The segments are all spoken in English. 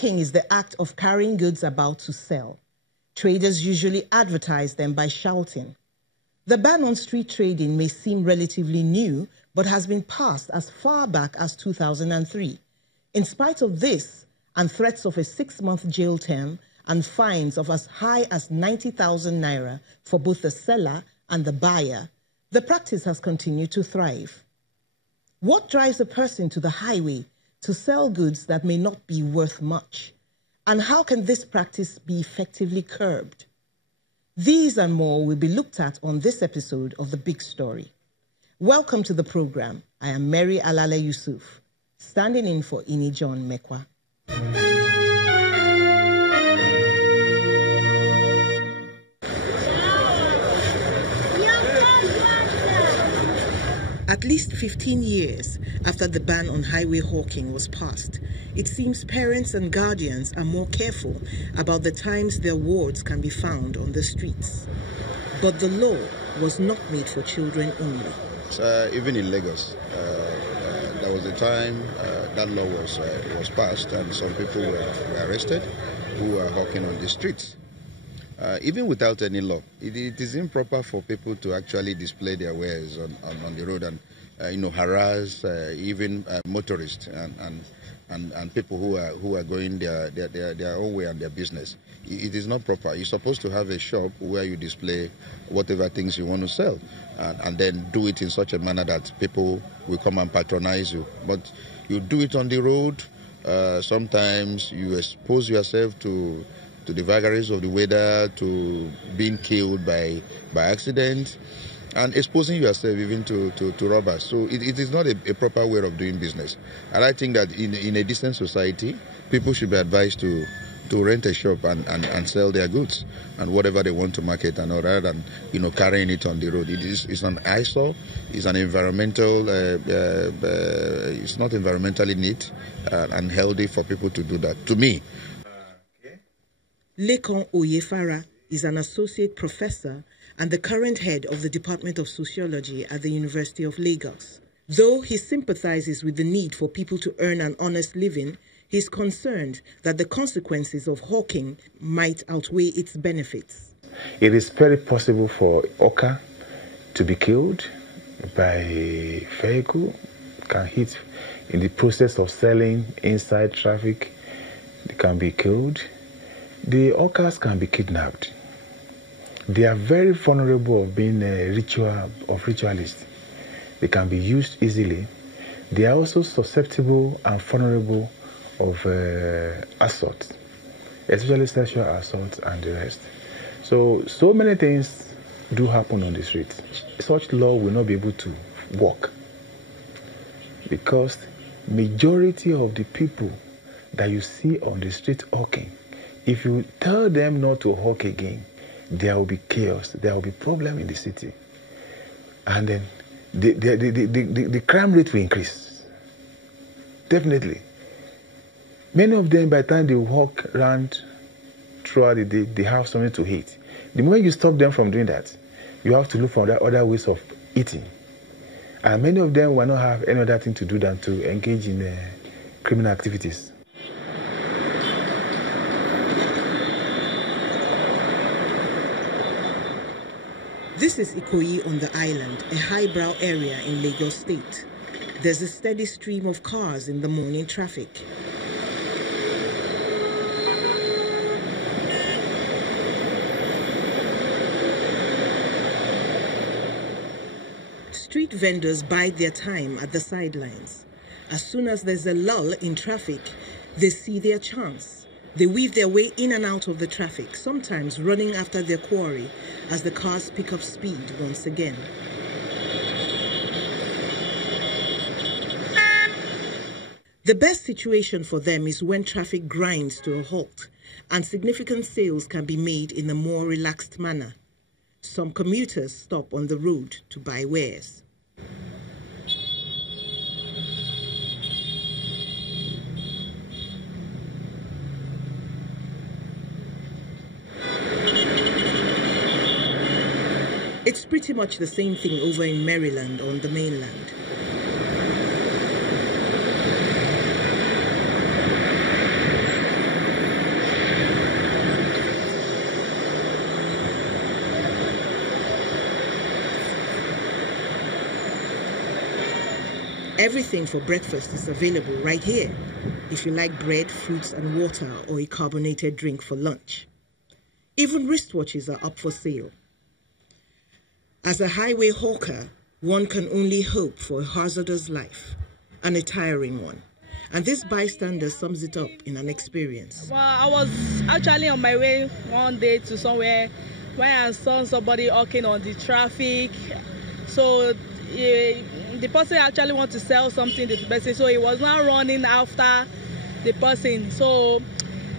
Hawking is the act of carrying goods about to sell. Traders usually advertise them by shouting. The ban on street trading may seem relatively new, but has been passed as far back as 2003. In spite of this, and threats of a 6-month jail term and fines of as high as 90,000 naira for both the seller and the buyer, the practice has continued to thrive. What drives a person to the highway to sell goods that may not be worth much? And how can this practice be effectively curbed? These and more will be looked at on this episode of The Big Story. Welcome to the program. I am Mary Alale Yusuf, standing in for Ini John Mekwa. At least 15 years after the ban on highway hawking was passed, it seems parents and guardians are more careful about the times their wards can be found on the streets. But the law was not made for children only. Even in Lagos, there was a time that law was passed and some people were arrested who were hawking on the streets. Even without any law, it is improper for people to actually display their wares on the road and harass even motorists and people who are going their own way and their business. It is not proper. You're supposed to have a shop where you display whatever things you want to sell, and then do it in such a manner that people will come and patronize you. But you do it on the road. Sometimes you expose yourself to the vagaries of the weather, to being killed by accident, and exposing yourself even to robbers. So it is not a proper way of doing business. And I think that in a decent society, people should be advised to rent a shop and sell their goods and whatever they want to market, and rather than carrying it on the road. It's an eyesore. It's an environmental. It's not environmentally neat and healthy for people to do that. To me. Lekon Oyefara is an associate professor and the current head of the Department of Sociology at the University of Lagos. Though he sympathizes with the need for people to earn an honest living, he is concerned that the consequences of hawking might outweigh its benefits. It is very possible for hawker to be killed by a vehicle, can hit in the process of selling inside traffic, they can be killed. The hawkers can be kidnapped. They are very vulnerable of being ritualists. They can be used easily. They are also susceptible and vulnerable of assault, especially sexual assault and the rest. So many things do happen on the street. Such law will not be able to work because majority of the people that you see on the street hawking, if you tell them not to hawk again, there will be chaos, there will be problem in the city. And then the crime rate will increase. Definitely. Many of them, by the time they walk around throughout the day, they have something to eat. The moment you stop them from doing that, you have to look for other ways of eating. And many of them will not have any other thing to do than to engage in criminal activities. This is Ikoyi on the island, a highbrow area in Lagos State. There's a steady stream of cars in the morning traffic. Street vendors bide their time at the sidelines. As soon as there's a lull in traffic, they see their chance. They weave their way in and out of the traffic, sometimes running after their quarry as the cars pick up speed once again. The best situation for them is when traffic grinds to a halt and significant sales can be made in a more relaxed manner. Some commuters stop on the road to buy wares. It's pretty much the same thing over in Maryland on the mainland. Everything for breakfast is available right here, if you like bread, fruits and water, or a carbonated drink for lunch. Even wristwatches are up for sale. As a highway hawker, one can only hope for a hazardous life, and a tiring one. And this bystander sums it up in an experience. Well, I was actually on my way one day to somewhere where I saw somebody hawking on the traffic. So the person actually wanted to sell something to the person, so he was not running after the person. So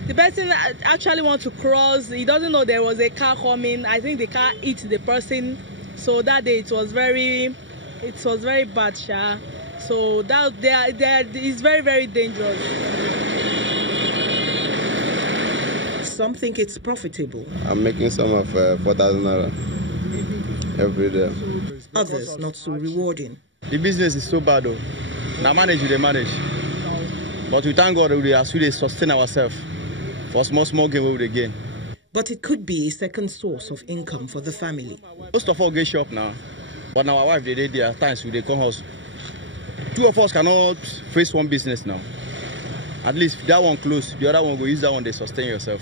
the person actually wants to cross. He doesn't know there was a car coming. I think the car hit the person. So that day it was very bad, Sha. So that is very, very dangerous. Some think it's profitable. I'm making some of 4,000 naira every day. Others not so rewarding. The business is so bad though. Now manage, they manage. But we thank God we are still sustain ourselves for small gain we gain. But it could be a second source of income for the family. Most of all get shop now. But now our wife they there are times we they come house. Two of us cannot face one business now. At least if that one close, the other one go use that one, they sustain yourself.